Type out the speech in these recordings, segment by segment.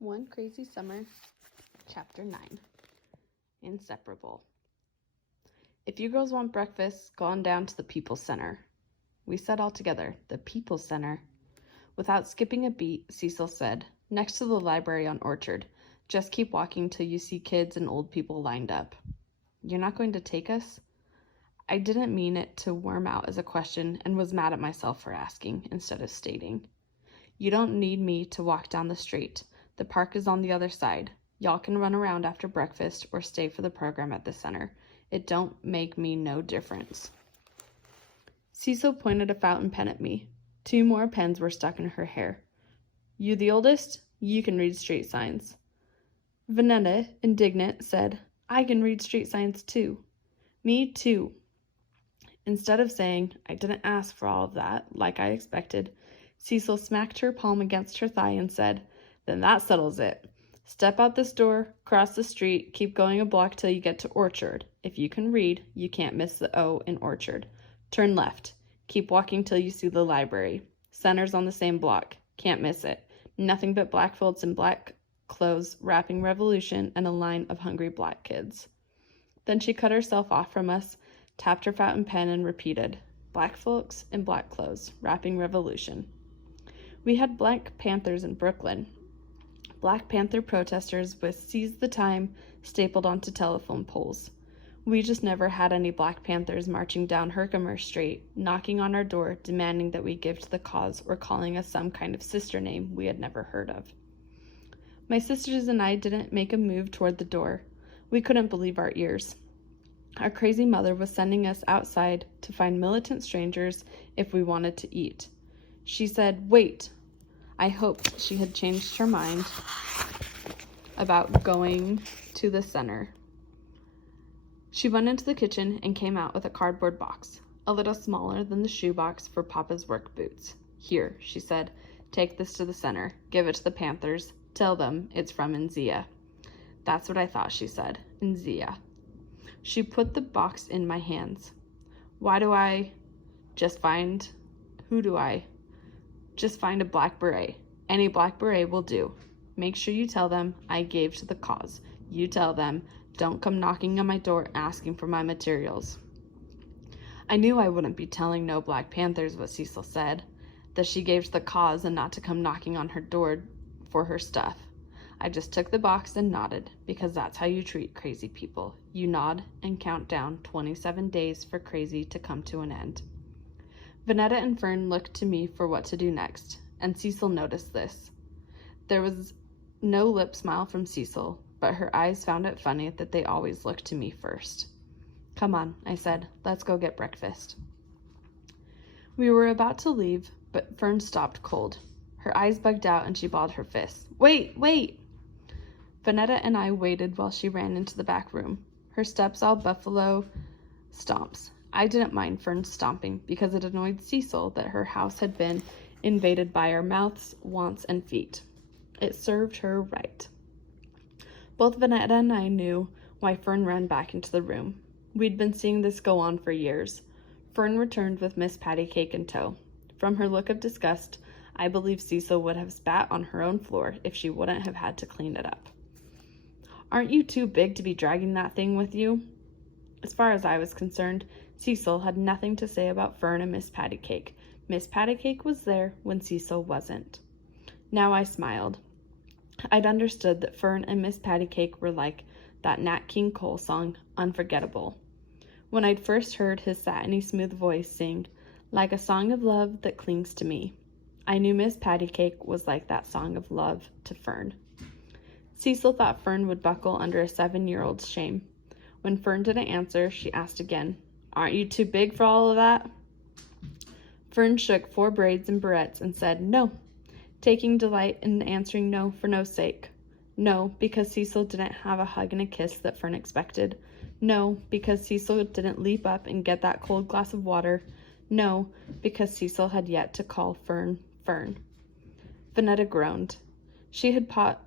One Crazy Summer, Chapter 9, Inseparable. If you girls want breakfast, go on down to the People's Center. We said all together, the People's Center. Without skipping a beat, Cecil said, next to the library on Orchard. Just keep walking till you see kids and old people lined up. You're not going to take us? I didn't mean it to worm out as a question and was mad at myself for asking instead of stating. You don't need me to walk down the street. The park is on the other side. Y'all can run around after breakfast or stay for the program at the center. It don't make me no difference. Cecil pointed a fountain pen at me. 2 more pens were stuck in her hair. You the oldest? You can read street signs. Vanetta, indignant, said, I can read street signs too. Me too. Instead of saying, I didn't ask for all of that, like I expected, Cecil smacked her palm against her thigh and said, Then that settles it. Step out this door, cross the street, keep going a block till you get to Orchard. If you can read, you can't miss the O in Orchard. Turn left. Keep walking till you see the library. Center's on the same block. Can't miss it. Nothing but black folks in black clothes, rapping Revolution, and a line of hungry black kids. Then she cut herself off from us, tapped her fountain pen, and repeated, Black folks in black clothes, rapping Revolution. We had Black Panthers in Brooklyn. Black Panther protesters with Seize the Time stapled onto telephone poles. We just never had any Black Panthers marching down Herkimer Street, knocking on our door, demanding that we give to the cause or calling us some kind of sister name we had never heard of. My sisters and I didn't make a move toward the door. We couldn't believe our ears. Our crazy mother was sending us outside to find militant strangers if we wanted to eat. She said, wait. I hoped she had changed her mind about going to the center. She went into the kitchen and came out with a cardboard box, a little smaller than the shoebox for Papa's work boots. Here, she said, take this to the center, give it to the Panthers, tell them it's from Nzia. That's what I thought she said, Nzia. She put the box in my hands. Who do I just find a black beret? Any black beret will do. Make sure you tell them I gave to the cause. You tell them, don't come knocking on my door asking for my materials. I knew I wouldn't be telling no Black Panthers what Cecil said, that she gave to the cause and not to come knocking on her door for her stuff. I just took the box and nodded, because that's how you treat crazy people. You nod and count down 27 days for crazy to come to an end. Vanetta and Fern looked to me for what to do next, and Cecil noticed this. There was no lip smile from Cecil, but her eyes found it funny that they always looked to me first. Come on, I said, let's go get breakfast. We were about to leave, but Fern stopped cold. Her eyes bugged out and she balled her fists. Wait! Vanetta and I waited while she ran into the back room, her steps all buffalo stomps. I didn't mind Fern stomping because it annoyed Cecil that her house had been invaded by our mouths, wants, and feet. It served her right. Both Vanetta and I knew why Fern ran back into the room. We'd been seeing this go on for years. Fern returned with Miss Patty Cake in tow. From her look of disgust, I believe Cecil would have spat on her own floor if she wouldn't have had to clean it up. Aren't you too big to be dragging that thing with you? As far as I was concerned, Cecil had nothing to say about Fern and Miss Patty Cake. Miss Patty Cake was there when Cecil wasn't. Now I smiled. I'd understood that Fern and Miss Patty Cake were like that Nat King Cole song, Unforgettable. When I'd first heard his satiny smooth voice sing, like a song of love that clings to me, I knew Miss Patty Cake was like that song of love to Fern. Cecil thought Fern would buckle under a 7-year-old's shame. When Fern didn't answer, she asked again, Aren't you too big for all of that? Fern shook 4 braids and barrettes and said, No, taking delight in answering no for no's sake. No, because Cecil didn't have a hug and a kiss that Fern expected. No, because Cecil didn't leap up and get that cold glass of water. No, because Cecil had yet to call Fern, Fern. Vanetta groaned. She had fought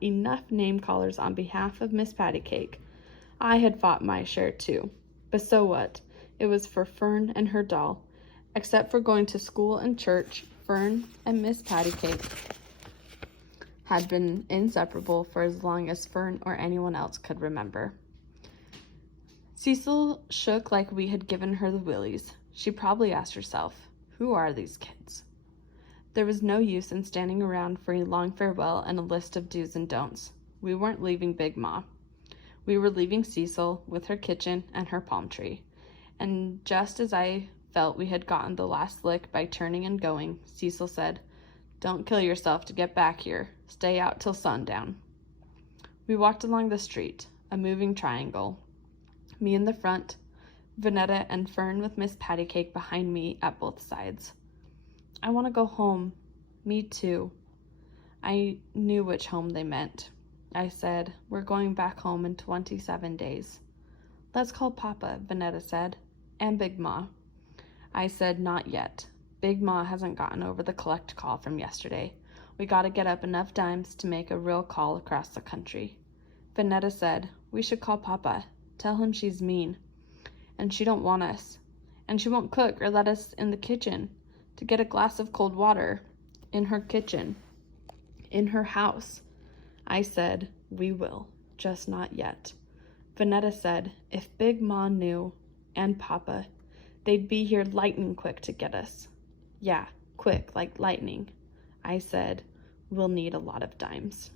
enough name callers on behalf of Miss Patty Cake. I had fought my share too. But so what? It was for Fern and her doll. Except for going to school and church, Fern and Miss Pattycake had been inseparable for as long as Fern or anyone else could remember. Cecil shook like we had given her the willies. She probably asked herself, who are these kids? There was no use in standing around for a long farewell and a list of do's and don'ts. We weren't leaving Big Ma. We were leaving Cecil with her kitchen and her palm tree. And just as I felt we had gotten the last lick by turning and going, Cecil said, "Don't kill yourself to get back here. Stay out till sundown." We walked along the street, a moving triangle. Me in the front, Vanetta and Fern with Miss Pattycake behind me at both sides. "I want to go home." "Me too." I knew which home they meant. I said, "We're going back home in 27 days. "Let's call Papa," Vanetta said, "and Big Ma." I said, "Not yet. Big Ma hasn't gotten over the collect call from yesterday. We gotta get up enough dimes to make a real call across the country." Vanetta said, "We should call Papa. Tell him she's mean. And she don't want us. And she won't cook or let us in the kitchen to get a glass of cold water in her kitchen, in her house." I said, "We will, just not yet." Vanetta said, "If Big Ma knew, and Papa, they'd be here lightning quick to get us." "Yeah, quick, like lightning." I said, "We'll need a lot of dimes."